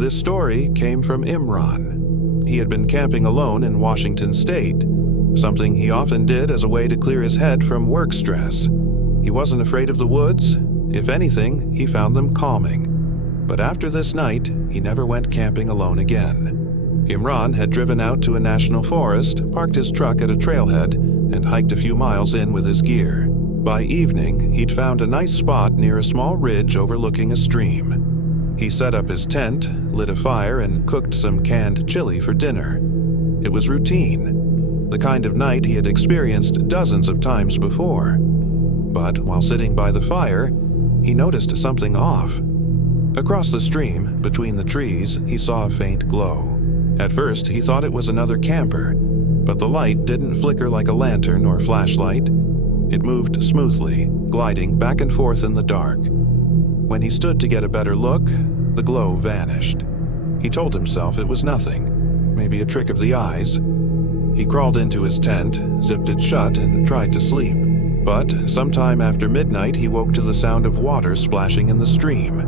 This story came from Imran. He had been camping alone in Washington State, something he often did as a way to clear his head from work stress. He wasn't afraid of the woods. If anything, he found them calming. But after this night, he never went camping alone again. Imran had driven out to a national forest, parked his truck at a trailhead, and hiked a few miles in with his gear. By evening, he'd found a nice spot near a small ridge overlooking a stream. He set up his tent, lit a fire, and cooked some canned chili for dinner. It was routine, the kind of night he had experienced dozens of times before. But while sitting by the fire, he noticed something off. Across the stream, between the trees, he saw a faint glow. At first, he thought it was another camper, but the light didn't flicker like a lantern or flashlight. It moved smoothly, gliding back and forth in the dark. When he stood to get a better look, the glow vanished. He told himself it was nothing, maybe a trick of the eyes. He crawled into his tent, zipped it shut, and tried to sleep. But sometime after midnight, he woke to the sound of water splashing in the stream.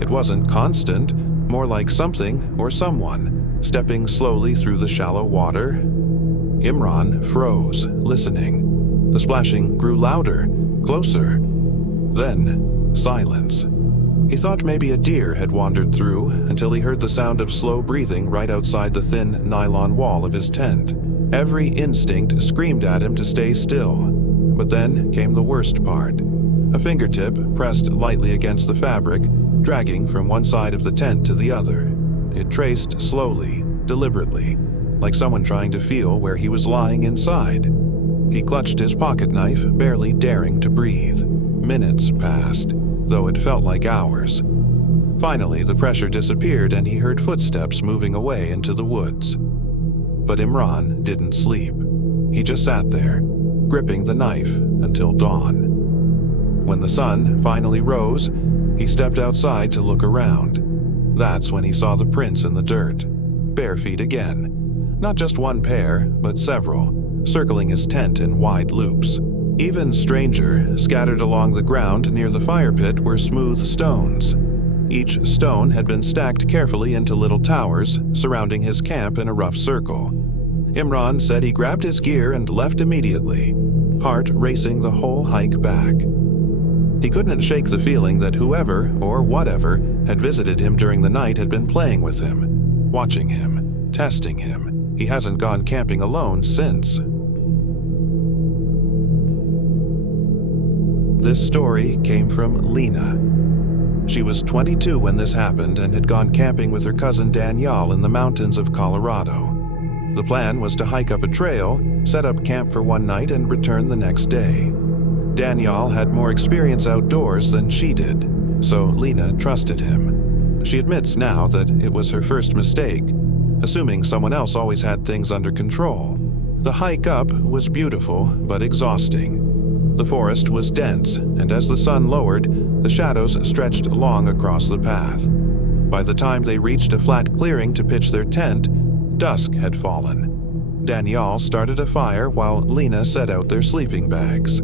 It wasn't constant, more like something or someone stepping slowly through the shallow water. Imran froze, listening. The splashing grew louder, closer. Then, silence. He thought maybe a deer had wandered through until he heard the sound of slow breathing right outside the thin nylon wall of his tent. Every instinct screamed at him to stay still. But then came the worst part. A fingertip pressed lightly against the fabric, dragging from one side of the tent to the other. It traced slowly, deliberately, like someone trying to feel where he was lying inside. He clutched his pocket knife, barely daring to breathe. Minutes passed, though it felt like hours. Finally, the pressure disappeared and he heard footsteps moving away into the woods. But Imran didn't sleep. He just sat there, gripping the knife until dawn. When the sun finally rose, he stepped outside to look around. That's when he saw the prints in the dirt, bare feet again. Not just one pair, but several, circling his tent in wide loops. Even stranger, scattered along the ground near the fire pit were smooth stones. Each stone had been stacked carefully into little towers, surrounding his camp in a rough circle. Imran said he grabbed his gear and left immediately, heart racing the whole hike back. He couldn't shake the feeling that whoever or whatever had visited him during the night had been playing with him, watching him, testing him. He hasn't gone camping alone since. This story came from Lena. She was 22 when this happened and had gone camping with her cousin Danielle in the mountains of Colorado. The plan was to hike up a trail, set up camp for one night, and return the next day. Danielle had more experience outdoors than she did, so Lena trusted him. She admits now that it was her first mistake, assuming someone else always had things under control. The hike up was beautiful but exhausting. The forest was dense, and as the sun lowered, the shadows stretched long across the path. By the time they reached a flat clearing to pitch their tent, dusk had fallen. Danielle started a fire while Lena set out their sleeping bags.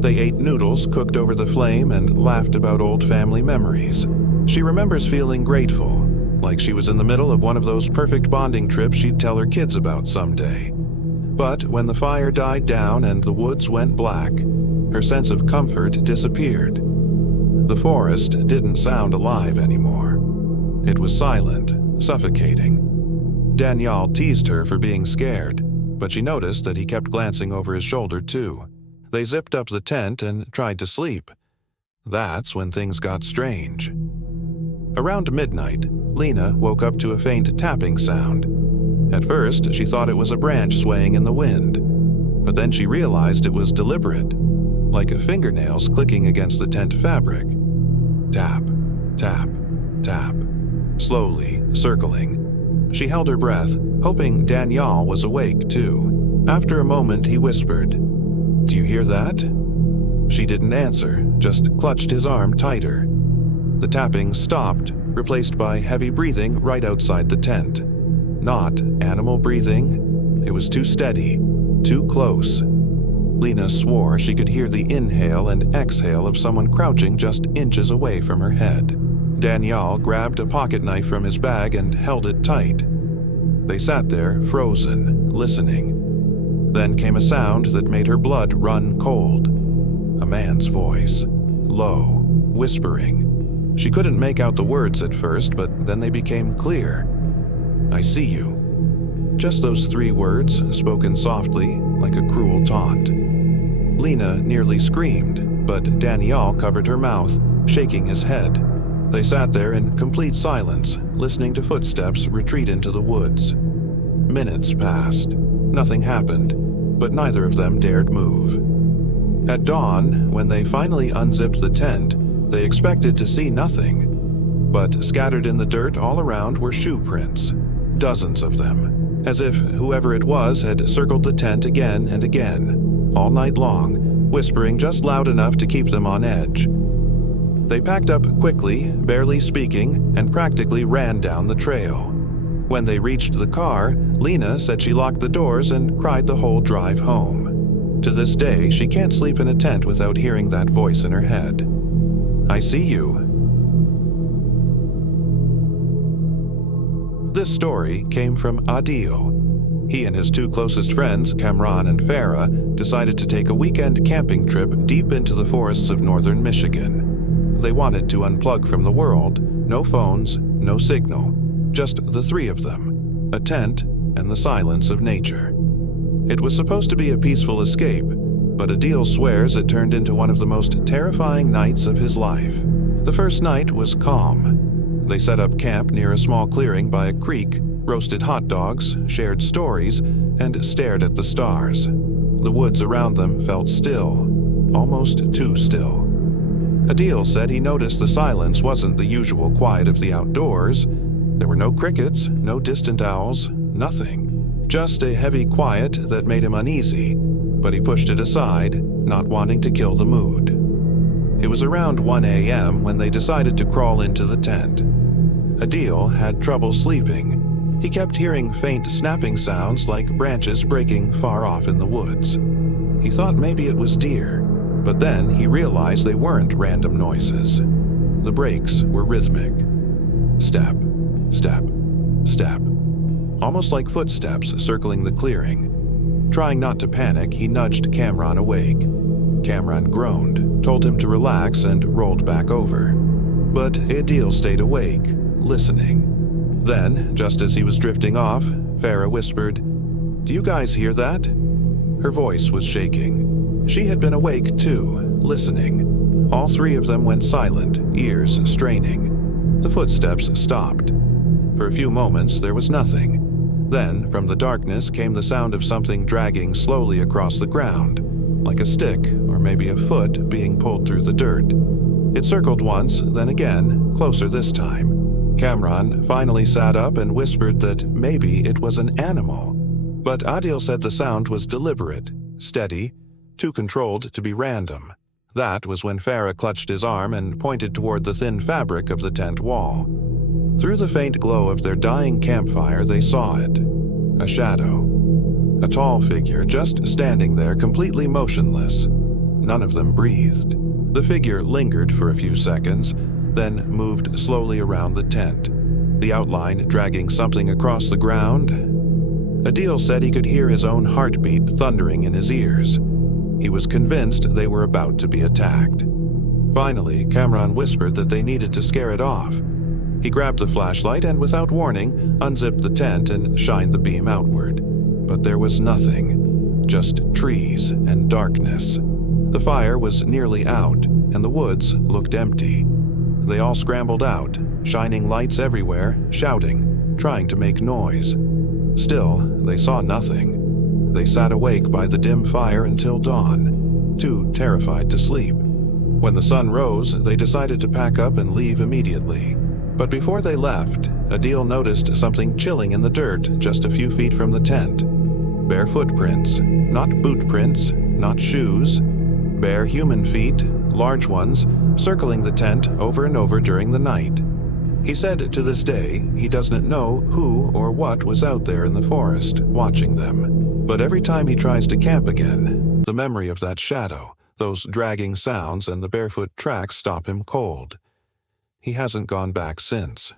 They ate noodles cooked over the flame and laughed about old family memories. She remembers feeling grateful, like she was in the middle of one of those perfect bonding trips she'd tell her kids about someday. But when the fire died down and the woods went black, her sense of comfort disappeared. The forest didn't sound alive anymore. It was silent, suffocating. Danielle teased her for being scared, but she noticed that he kept glancing over his shoulder too. They zipped up the tent and tried to sleep. That's when things got strange. Around midnight, Lena woke up to a faint tapping sound. At first, she thought it was a branch swaying in the wind, but then she realized it was deliberate, like fingernails clicking against the tent fabric. Tap, tap, tap, slowly, circling. She held her breath, hoping Danielle was awake too. After a moment, he whispered, "Do you hear that?" She didn't answer, just clutched his arm tighter. The tapping stopped, replaced by heavy breathing right outside the tent. Not animal breathing. It was too steady, too close. Lena swore she could hear the inhale and exhale of someone crouching just inches away from her head. Daniel grabbed a pocket knife from his bag and held it tight. They sat there, frozen, listening. Then came a sound that made her blood run cold. A man's voice, low, whispering. She couldn't make out the words at first, but then they became clear. "I see you." Just those 3 words, spoken softly, like a cruel taunt. Lena nearly screamed, but Daniel covered her mouth, shaking his head. They sat there in complete silence, listening to footsteps retreat into the woods. Minutes passed. Nothing happened, but neither of them dared move. At dawn, when they finally unzipped the tent, they expected to see nothing. But scattered in the dirt all around were shoe prints, dozens of them, as if whoever it was had circled the tent again and again, all night long, whispering just loud enough to keep them on edge. They packed up quickly, barely speaking, and practically ran down the trail. When they reached the car, Lena said she locked the doors and cried the whole drive home. To this day, she can't sleep in a tent without hearing that voice in her head. "I see you." This story came from Adil. He and his 2 closest friends, Kamran and Farah, decided to take a weekend camping trip deep into the forests of northern Michigan. They wanted to unplug from the world, no phones, no signal, just the 3 of them, a tent, and the silence of nature. It was supposed to be a peaceful escape, but Adil swears it turned into one of the most terrifying nights of his life. The first night was calm. They set up camp near a small clearing by a creek, roasted hot dogs, shared stories, and stared at the stars. The woods around them felt still, almost too still. Adil said he noticed the silence wasn't the usual quiet of the outdoors. There were no crickets, no distant owls, nothing. Just a heavy quiet that made him uneasy, but he pushed it aside, not wanting to kill the mood. It was around 1 a.m. when they decided to crawl into the tent. Adil had trouble sleeping. He kept hearing faint snapping sounds like branches breaking far off in the woods. He thought maybe it was deer, but then he realized they weren't random noises. The breaks were rhythmic. Step, step, step. Almost like footsteps circling the clearing. Trying not to panic, he nudged Kamran awake. Kamran groaned, told him to relax, and rolled back over. But Adil stayed awake, listening. Then, just as he was drifting off, Farah whispered, "Do you guys hear that?" Her voice was shaking. She had been awake too, listening. All 3 of them went silent, ears straining. The footsteps stopped. For a few moments, there was nothing. Then, from the darkness came the sound of something dragging slowly across the ground, like a stick or maybe a foot being pulled through the dirt. It circled once, then again, closer this time. Kamran finally sat up and whispered that maybe it was an animal. But Adil said the sound was deliberate, steady, too controlled to be random. That was when Farah clutched his arm and pointed toward the thin fabric of the tent wall. Through the faint glow of their dying campfire, they saw it. A shadow. A tall figure just standing there completely motionless. None of them breathed. The figure lingered for a few seconds, then moved slowly around the tent, the outline dragging something across the ground. Adil said he could hear his own heartbeat thundering in his ears. He was convinced they were about to be attacked. Finally, Kamran whispered that they needed to scare it off. He grabbed the flashlight and, without warning, unzipped the tent and shined the beam outward. But there was nothing, just trees and darkness. The fire was nearly out, and the woods looked empty. They all scrambled out, shining lights everywhere, shouting, trying to make noise. Still, they saw nothing. They sat awake by the dim fire until dawn, too terrified to sleep. When the sun rose, they decided to pack up and leave immediately. But before they left, Adil noticed something chilling in the dirt just a few feet from the tent. Bare footprints, not boot prints, not shoes. Bare human feet, large ones, circling the tent over and over during the night. He said to this day he doesn't know who or what was out there in the forest watching them. But every time he tries to camp again, the memory of that shadow, those dragging sounds, and the barefoot tracks stop him cold. He hasn't gone back since.